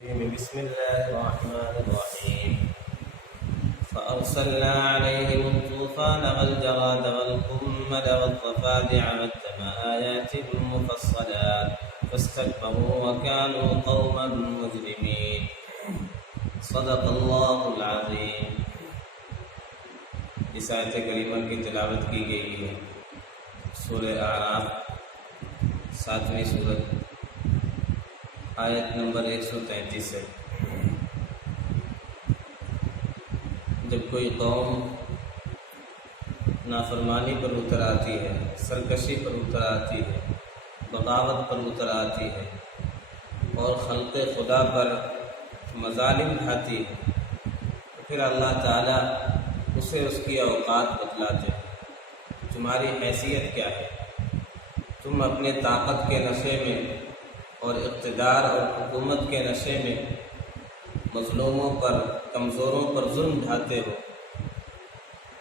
بسم الله الرحمن الرحيم فأرسلنا عليهم الطوفان والجراد والقمل والضفادع والدم آيات مفصلات فاستكبروا وكانوا قوما مجرمين صدق الله العظيم۔ اس آیت کریمہ کی تلاوت کی گئی ہے سورہ اعراف 7ویں سورت آیت نمبر 133 ہے۔ جب کوئی قوم نافرمانی پر اتر آتی ہے، سرکشی پر اتر آتی ہے، بغاوت پر اتر آتی ہے اور خلق خدا پر مظالم ڈھاتی ہے تو پھر اللہ تعالیٰ اسے اس کی اوقات بتلاتے ہیں۔ تمہاری حیثیت کیا ہے؟ تم اپنے طاقت کے نشے میں اور اقتدار اور حکومت کے نشے میں مظلوموں پر، کمزوروں پر ظلم ڈھاتے ہو۔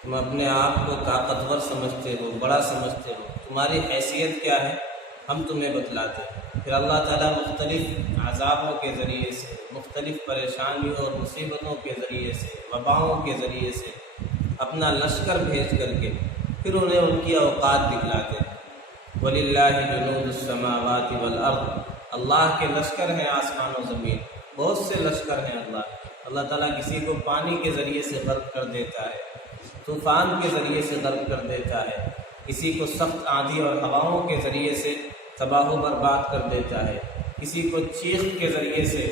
تم اپنے آپ کو طاقتور سمجھتے ہو، بڑا سمجھتے ہو۔ تمہاری حیثیت کیا ہے؟ ہم تمہیں بتلاتے ہیں۔ پھر اللہ تعالیٰ مختلف عذابوں کے ذریعے سے، مختلف پریشانیوں اور مصیبتوں کے ذریعے سے، وباؤں کے ذریعے سے اپنا لشکر بھیج کر کے پھر انہیں ان کی اوقات دکھلاتے ہیں۔ وَلِلَّهِ جُنُودُ السَّمَاوَاتِ وَالْأَرْضِ، اللہ کے لشکر ہیں آسمان و زمین، بہت سے لشکر ہیں اللہ تعالیٰ کسی کو پانی کے ذریعے سے غرق کر دیتا ہے، طوفان کے ذریعے سے غرق کر دیتا ہے، کسی کو سخت آندھی اور ہواؤں کے ذریعے سے تباہ و برباد کر دیتا ہے، کسی کو چیخ کے ذریعے سے،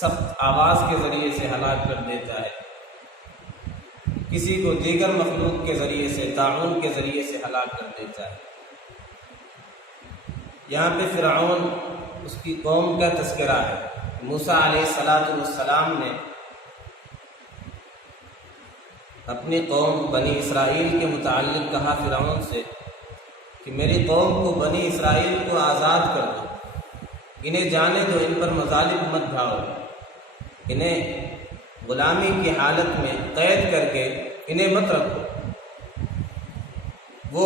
سخت آواز کے ذریعے سے ہلاک کر دیتا ہے، کسی کو دیگر مخلوق کے ذریعے سے، طاعون کے ذریعے سے ہلاک کر دیتا ہے۔ یہاں پہ فرعون، اس کی قوم کا تذکرہ ہے۔ موسیٰ علیہ السلام نے اپنی قوم بنی اسرائیل کے متعلق کہا فرعون سے کہ میری قوم کو، بنی اسرائیل کو آزاد کر دو، انہیں جانے دو، ان پر مظالم مت ڈھاؤ، انہیں غلامی کی حالت میں قید کر کے انہیں مت رکھو۔ وہ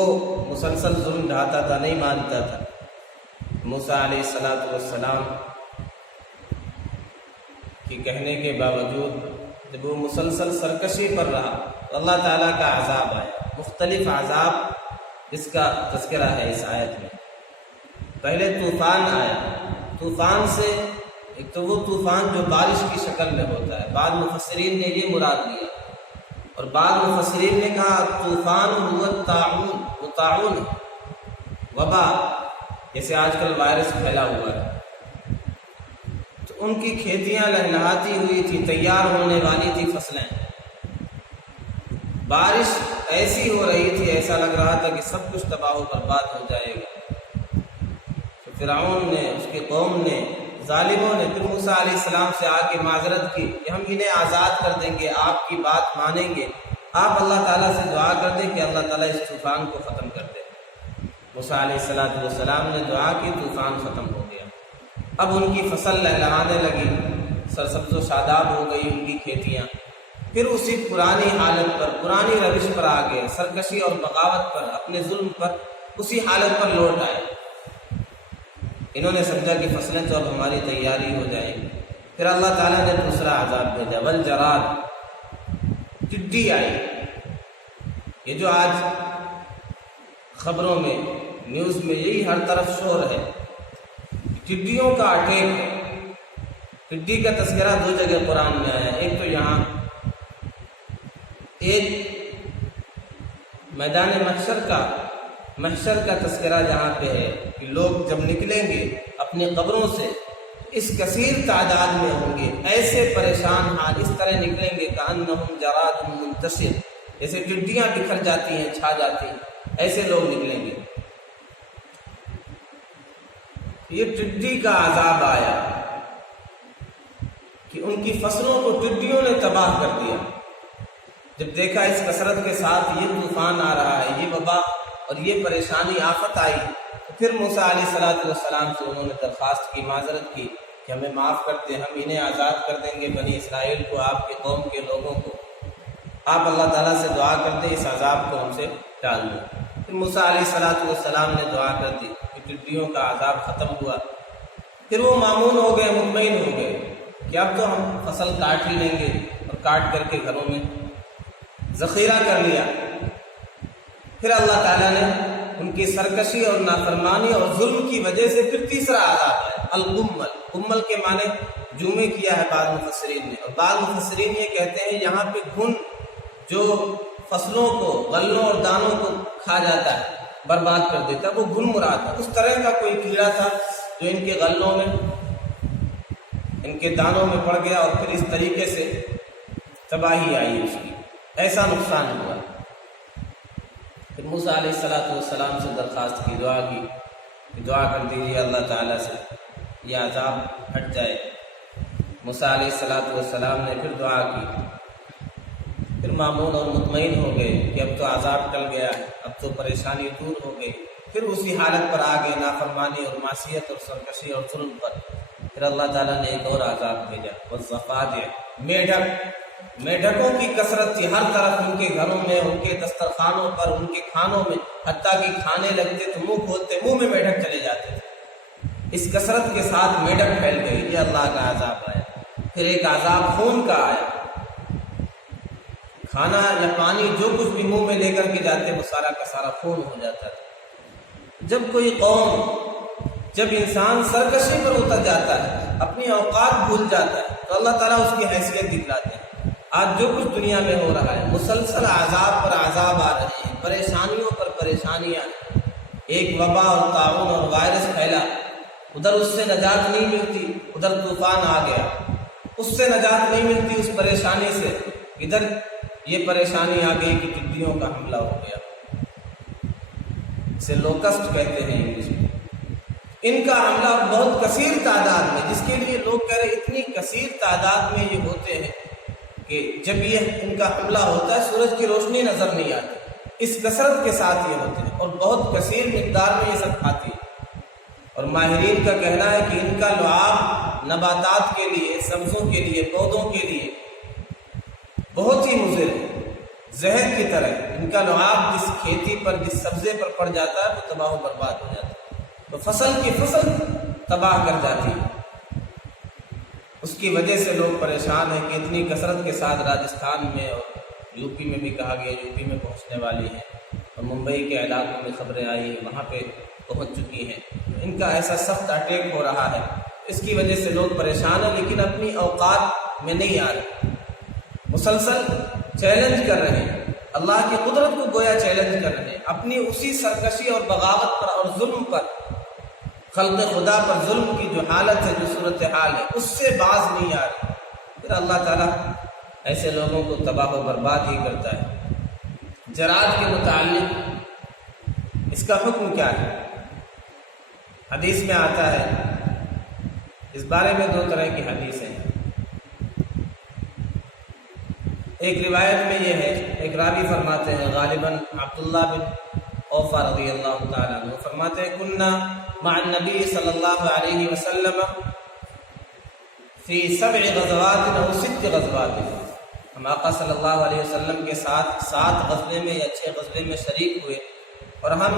مسلسل ظلم ڈھاتا تھا، نہیں مانتا تھا۔ موسیٰ علیہ السلام کے کہنے کے باوجود جب وہ مسلسل سرکشی پر رہا تو اللہ تعالیٰ کا عذاب آیا، مختلف عذاب جس کا تذکرہ ہے اس آیت میں۔ پہلے طوفان آیا، طوفان سے ایک تو وہ طوفان جو بارش کی شکل میں ہوتا ہے، بعض مفسرین نے یہ مراد لیا اور بعض مفسرین نے کہا طوفان ہوا طاعون، وہ طاعون وبا، جیسے آج کل وائرس پھیلا ہوا ہے۔ تو ان کی کھیتیاں لہلہاتی ہوئی تھی، تیار ہونے والی تھی فصلیں، بارش ایسی ہو رہی تھی، ایسا لگ رہا تھا کہ سب کچھ تباہ و برباد ہو جائے گا۔ تو فرعون نے، اس کی قوم نے، ظالموں نے پھر موسیٰ علیہ السلام سے آ کے معذرت کی کہ ہم انہیں آزاد کر دیں گے، آپ کی بات مانیں گے، آپ اللہ تعالیٰ سے دعا کر دیں کہ اللہ تعالیٰ اس طوفان کو ختم کر دے۔ موسیٰ علیہ السلام نے دعا کی، طوفان ختم ہو گیا۔ اب ان کی فصل لہلہانے لگی، سرسبز و شاداب ہو گئی ان کی کھیتیاں۔ پھر اسی پرانی حالت پر، پرانی روش پر آ گئے، سرکشی اور بغاوت پر، اپنے ظلم پر، اسی حالت پر لوٹ آئے۔ انہوں نے سمجھا کہ فصلیں تو اب ہماری تیاری ہو جائیں گی۔ پھر اللہ تعالیٰ نے دوسرا عذاب بھیجا، والجراد، ٹڈی آئی۔ یہ جو آج خبروں میں، نیوز میں یہی ہر طرف شور ہے، ٹڈیوں کا اٹیک ہے۔ ٹڈی کا تذکرہ دو جگہ قرآن میں آیا، ایک تو یہاں، ایک میدان محشر کا تذکرہ جہاں پہ ہے کہ لوگ جب نکلیں گے اپنی قبروں سے اس کثیر تعداد میں ہوں گے، ایسے پریشان حال، اس طرح نکلیں گے کأنہم جراد منتشر، جیسے ٹڈیاں بکھر جاتی ہیں، چھا جاتی ہیں، ایسے لوگ نکلیں گے۔ یہ ٹڈی کا عذاب آیا کہ ان کی فصلوں کو ٹڈیوں نے تباہ کر دیا۔ جب دیکھا اس کثرت کے ساتھ یہ طوفان آ رہا ہے، یہ وبا اور یہ پریشانی آفت آئی، تو پھر موسیٰ علیہ السلام سے انہوں نے درخواست کی، معذرت کی کہ ہمیں معاف کر دیں، ہم انہیں آزاد کر دیں گے، بنی اسرائیل کو، آپ کے قوم کے لوگوں کو، آپ اللہ تعالیٰ سے دعا کر دیں، اس عذاب کو ہم سے ٹال دیں۔ پھر موسیٰ علیہ السلام نے دعا کر دی کہ ٹڈیوں کا عذاب ختم ہوا۔ پھر وہ مامون ہو گئے، مطمئن ہو گئے کہ اب تو ہم فصل کاٹ ہی لیں گے، اور کاٹ کر کے گھروں میں ذخیرہ کر لیا۔ پھر اللہ تعالیٰ نے ان کی سرکشی اور نافرمانی اور ظلم کی وجہ سے پھر تیسرا عذاب ہے، القمل۔ قمل کے معنی جمع کیا ہے بعض مفسرین نے، اور بعض مفسرین یہ کہتے ہیں یہاں پہ گھن جو فصلوں کو، غلوں اور دانوں کو کھا جاتا ہے، برباد کر دیتا ہے، وہ گھن مراد ہے۔ اس طرح کا کوئی کیڑا تھا جو ان کے غلوں میں، ان کے دانوں میں پڑ گیا، اور پھر اس طریقے سے تباہی آئی اس کی، ایسا نقصان ہوا۔ پھر موسیٰ علیہ السلام سے درخواست کی، دعا کی کہ دعا کر دیجیے اللہ تعالیٰ سے یہ عذاب ہٹ جائے۔ موسیٰ علیہ السلام نے پھر دعا کی، پھر مامون اور مطمئن ہو گئے کہ اب تو عذاب ٹل گیا ہے، اب تو پریشانی دور ہو گئی۔ پھر اسی حالت پر آ گئے، نافرمانی اور معصیت اور سرکشی اور ظلم پر۔ پھر اللہ تعالیٰ نے ایک اور عذاب بھیجا، والضفادع، میڈکوں کی کثرت تھی ہر طرف، ان کے گھروں میں، ان کے دسترخوانوں پر، ان کے کھانوں میں، حتیٰ کہ کھانے لگتے تو منہ کھولتے منہ میں میڈک چلے جاتے تھے۔ اس کثرت کے ساتھ میڈک پھیل گئی، یہ اللہ کا عذاب آیا۔ پھر ایک عذاب خون کا آیا، کھانا یا پانی جو کچھ بھی منہ میں لے کر کے جاتے وہ سارا کا سارا خون ہو جاتا تھا۔ جب کوئی قوم، جب انسان سرکشی پر اتر جاتا ہے، اپنی اوقات بھول جاتا ہے، تو اللہ تعالیٰ اس کی حیثیت دکھلاتے ہیں۔ آج جو کچھ دنیا میں ہو رہا ہے، مسلسل عذاب پر عذاب آ رہے ہیں، پریشانیوں پر پریشانیاں، ایک وبا اور طاعون اور وائرس پھیلا، ادھر اس سے نجات نہیں ملتی، ادھر طوفان آ گیا، اس سے نجات نہیں ملتی اس پریشانی سے، ادھر یہ پریشانی آ گئی کہ ٹڈیوں کا حملہ ہو گیا، اسے لوکسٹ کہتے ہیں انگلش میں۔ ان کا حملہ بہت کثیر تعداد میں، جس کے لیے لوگ کہہ رہے اتنی کثیر تعداد میں یہ ہوتے ہیں کہ جب یہ ان کا حملہ ہوتا ہے سورج کی روشنی نظر نہیں آتی، اس کثرت کے ساتھ یہ ہوتے ہیں، اور بہت کثیر مقدار میں یہ سب کھاتی ہے۔ اور ماہرین کا کہنا ہے کہ ان کا لعاب نباتات کے لیے، سبزوں کے لیے، پودوں کے لیے بہت ہی مضر ہے، زہر کی طرح۔ ان کا لعاب جس کھیتی پر، جس سبزے پر پڑ جاتا ہے وہ تباہ و برباد ہو جاتا ہے، تو فصل کی فصل تباہ کر جاتی ہے۔ اس کی وجہ سے لوگ پریشان ہیں کہ اتنی کثرت کے ساتھ راجستھان میں اور یو پی میں بھی کہا گیا یو پی میں پہنچنے والی ہیں، اور ممبئی کے علاقوں میں خبریں آئی ہیں وہاں پہ پہنچ چکی ہیں۔ ان کا ایسا سخت اٹیک ہو رہا ہے، اس کی وجہ سے لوگ پریشان ہیں، لیکن اپنی اوقات میں نہیں آ رہے، مسلسل چیلنج کر رہے ہیں، اللہ کی قدرت کو گویا چیلنج کر رہے ہیں، اپنی اسی سرکشی اور بغاوت پر اور ظلم پر، خلق خدا پر ظلم کی جو حالت ہے، جو صورتحال ہے، اس سے باز نہیں آ رہے۔ پھر اللہ تعالیٰ ایسے لوگوں کو تباہ و برباد ہی کرتا ہے۔ جراد کے متعلق اس کا حکم کیا ہے؟ حدیث میں آتا ہے، اس بارے میں دو طرح کی حدیث ہیں۔ ایک روایت میں یہ ہے، ایک راوی فرماتے ہیں غالباً عبداللہ بن اوفا رضی اللہ تعالیٰ عنہ فرماتے ہیں، کننا مع النبی صلی اللہ علیہ وسلم فی 7 غزوات او 6 غزوات، ہم آقا صلی اللہ علیہ وسلم کے ساتھ 7 غزوے میں یا 6 غزوے میں شریک ہوئے، اور ہم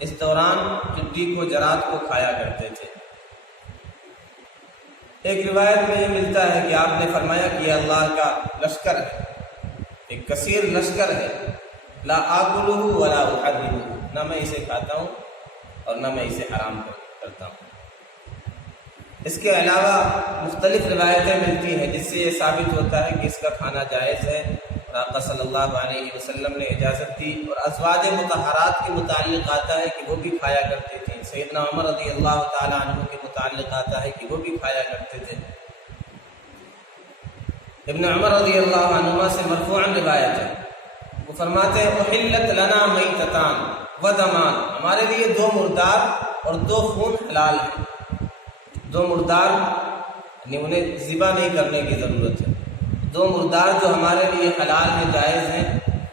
اس دوران ٹڈی کو، جراد کو کھایا کرتے تھے۔ ایک روایت میں یہ ملتا ہے کہ آپ نے فرمایا کہ یہ اللہ کا لشکر ہے، ایک کثیر لشکر ہے، لا آکلہ ولا احرمہ، نہ میں اسے کھاتا ہوں اور نہ میں اسے حرام کرتا ہوں۔ اس کے علاوہ مختلف روایتیں ملتی ہیں جس سے یہ ثابت ہوتا ہے کہ اس کا کھانا جائز ہے، اور آقا صلی اللہ علیہ وسلم نے اجازت دی، اور ازواج مطہرات کے متعلق آتا ہے کہ وہ بھی کھایا کرتے تھے، سیدنا عمر رضی اللہ تعالیٰ عنہ کے متعلق آتا ہے کہ وہ بھی کھایا کرتے تھے۔ ابن عمر رضی اللہ عنہما سے مرفوعاً روایت ہے، وہ فرماتے ہیں احلت لنا میتتان ودمان، ہمارے لیے 2 مردار اور 2 خون حلال ہیں۔ 2 مردار یعنی انہیں ذبح نہیں کرنے کی ضرورت ہے، 2 مردار جو ہمارے لیے حلال ہیں، جائز ہیں،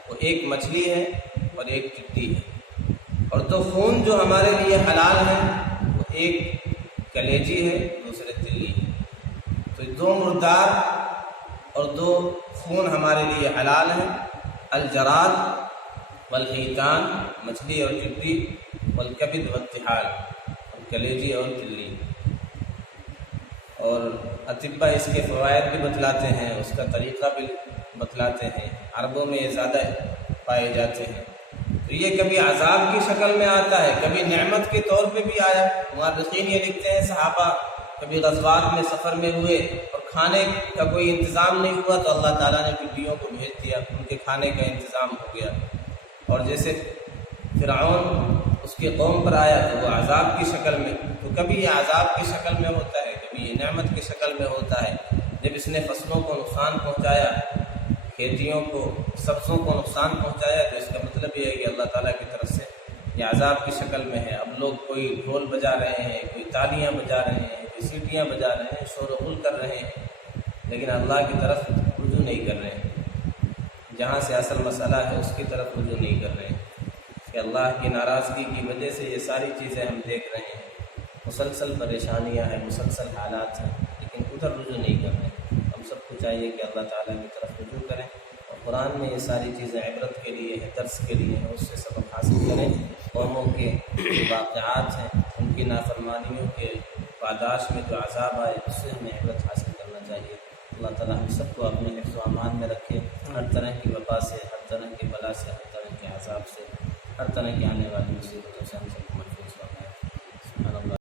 وہ ایک مچھلی ہے اور ایک ٹڈی ہے، اور 2 خون جو ہمارے لیے حلال ہیں وہ ایک کلیجی ہے، دوسرے تلی ہے۔ تو 2 مردار اور 2 خون ہمارے لیے حلال ہیں، الجراد والحیتان، مچھلی اور ٹڈی، والکبد والطحال، اور کلیجی اور تلی۔ اور اطباء اس کے فوائد بھی بتلاتے ہیں، اس کا طریقہ بھی بتلاتے ہیں، عربوں میں یہ زیادہ پائے جاتے ہیں۔ تو یہ کبھی عذاب کی شکل میں آتا ہے، کبھی نعمت کے طور پہ بھی آیا۔ مورخین یہ لکھتے ہیں صحابہ کبھی غزوات میں سفر میں ہوئے اور کھانے کا کوئی انتظام نہیں ہوا تو اللہ تعالیٰ نے ٹڈیوں کو بھیج دیا، ان کے کھانے کا انتظام ہو گیا۔ اور جیسے فرعون اس کے قوم پر آیا تو وہ عذاب کی شکل میں، تو کبھی یہ عذاب کی شکل میں ہوتا ہے، کبھی یہ نعمت کی شکل میں ہوتا ہے۔ جب اس نے فصلوں کو نقصان پہنچایا، کھیتیوں کو، سبزوں کو نقصان پہنچایا، تو اس کا مطلب یہ ہے کہ اللہ تعالیٰ کی طرف سے یہ عذاب کی شکل میں ہے۔ اب لوگ کوئی ڈھول بجا رہے ہیں، کوئی تالیاں بجا رہے ہیں، کوئی سیٹیاں بجا رہے ہیں، شور و غل کر رہے ہیں، لیکن اللہ کی طرف رجوع نہیں کر رہے ہیں۔ جہاں سے اصل مسئلہ ہے اس کی طرف رجوع نہیں کر رہے ہیں کہ اللہ کی ناراضگی کی وجہ سے یہ ساری چیزیں ہم دیکھ رہے ہیں، مسلسل پریشانیاں ہیں، مسلسل حالات ہیں، لیکن ادھر رجوع نہیں کر رہے ہیں۔ ہم سب کو چاہیے کہ اللہ تعالیٰ کی طرف رجوع کریں، اور قرآن میں یہ ساری چیزیں عبرت کے لیے ہیں، درس کے لیے ہیں، اس سے سبق حاصل کریں۔ قوموں کے واقعات ہیں، ان کی نافرمانیوں کے پاداش میں جو عذاب آئے اس سے ہمیں عبرت حاصل کرنا چاہیے۔ اللہ تعالیٰ ہم سب کو اپنے حفظ و امان میں رکھے، ہر طرح کی وبا سے، ہر طرح کی بلا سے، ہر طرح کے عذاب سے، ہر طرح کی آنے والی مصیبتوں سے ہم سب کو محفوظ فرمائے۔ سبحان اللہ۔